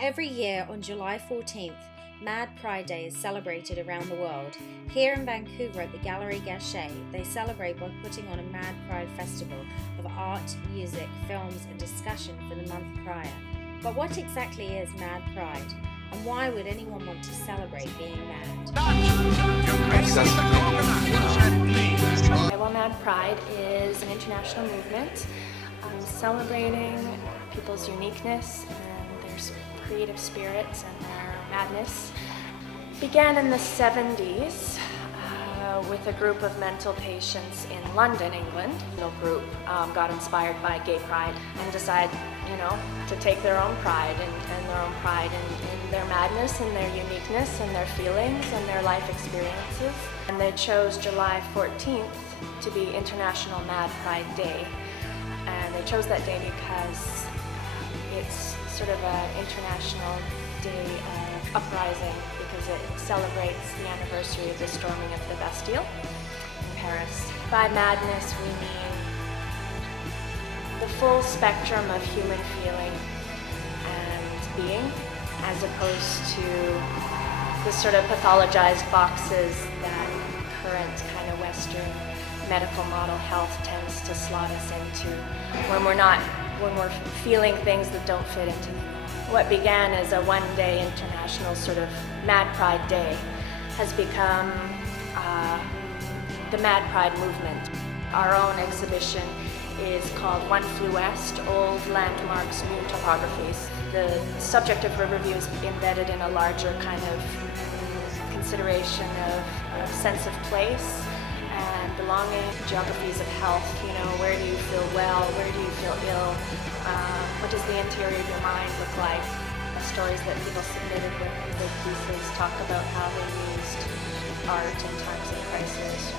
Every year on July 14th, Mad Pride Day is celebrated around the world. Here in Vancouver at the Galerie Gachet, they celebrate by putting on a Mad Pride festival of art, music, films, and discussion for the month prior. But what exactly is Mad Pride? And why would anyone want to celebrate being mad? Well, Mad Pride is an international movement celebrating people's uniqueness and their creative spirits and their madness. Began in the 70s with a group of mental patients in London, England. The group got inspired by gay pride and decided, to take their own pride and their own pride in their madness and their uniqueness and their feelings and their life experiences. And they chose July 14th to be International Mad Pride Day. And they chose that day because it's sort of an international day of uprising because it celebrates the anniversary of the storming of the Bastille in Paris. By madness, we mean the full spectrum of human feeling and being, as opposed to the sort of pathologized boxes that current kind of Western medical model health tends to slot us into when we're feeling things that don't fit into them. What began as a one-day international sort of Mad Pride Day has become the Mad Pride movement. Our own exhibition is called One Flew West, Old Landmarks, New Topographies. The subject of Riverview is embedded in a larger kind of consideration of sense of place and belonging, geographies of health, where do you feel well, where do you feel ill, what does the interior of your mind look like. The stories that people submitted with the pieces talk about how they used art in times of crisis,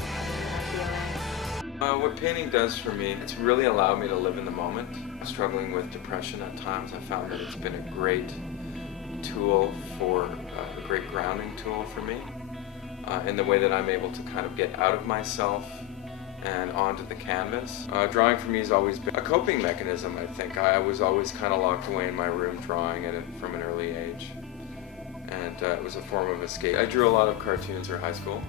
feeling. What painting does for me, it's really allowed me to live in the moment. Struggling with depression at times, I found that it's been a great tool a great grounding tool for me. In the way that I'm able to kind of get out of myself and onto the canvas. Drawing for me has always been a coping mechanism, I think. I was always kind of locked away in my room drawing from an early age. And it was a form of escape. I drew a lot of cartoons through high school.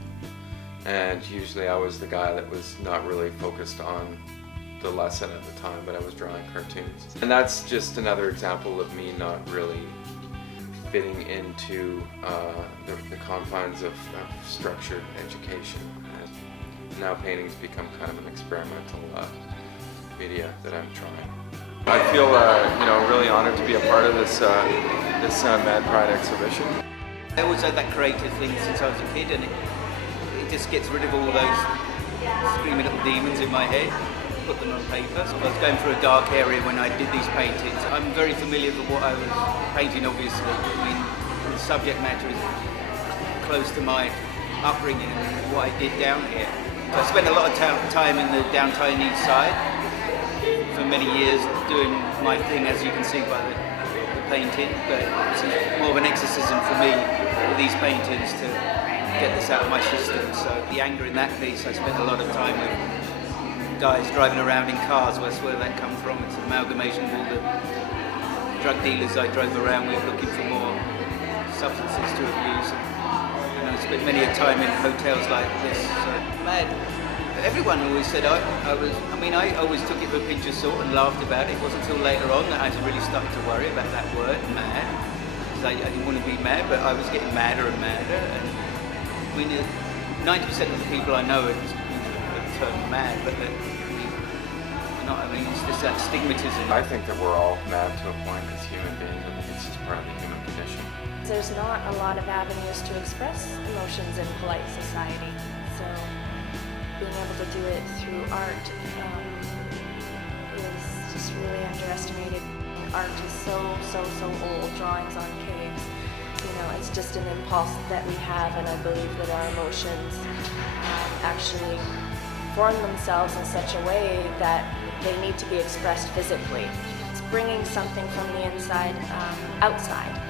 And usually I was the guy that was not really focused on the lesson at the time, but I was drawing cartoons. And that's just another example of me not really fitting into the confines of structured education. And now painting's become kind of an experimental media that I'm trying. I feel really honored to be a part of this Mad Pride exhibition. I always had that creative thing since I was a kid, and it just gets rid of all those screaming little demons in my head. Put them on paper. So I was going through a dark area when I did these paintings. I'm very familiar with what I was painting, obviously. I mean, the subject matter is close to my upbringing and what I did down here. So I spent a lot of time in the downtown east side for many years doing my thing, as you can see by the painting. But it's more of an exorcism for me with these paintings to get this out of my system. So the anger in that piece, I spent a lot of time with guys driving around in cars. That's where that comes from. It's an amalgamation of all the drug dealers I drove around with looking for more substances to abuse. And I spent many a time in hotels like this. So, mad. Everyone always said I always took it with a pinch of salt and laughed about it. It wasn't until later on that I really started to worry about that word, mad. Because I didn't want to be mad, but I was getting madder and madder. And 90% of the people I know are mad, but it's just that stigmatism. I think that we're all mad to a point as human beings. I think it's just part of the human condition. There's not a lot of avenues to express emotions in polite society, so being able to do it through art is just really underestimated. Art is so old, drawings on caves. It's just an impulse that we have, and I believe that our emotions actually form themselves in such a way that they need to be expressed physically. It's bringing something from the inside outside,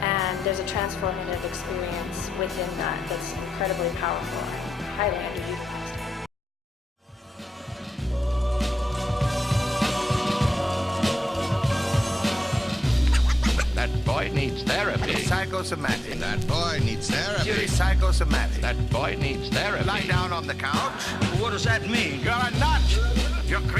and there's a transformative experience within that that's incredibly powerful and highly underutilized. That voice boy needs therapy. Psychosomatic. That boy needs therapy. You're psychosomatic. That boy needs therapy. Lie down on the couch. What does that mean? You're a nut. You're crazy.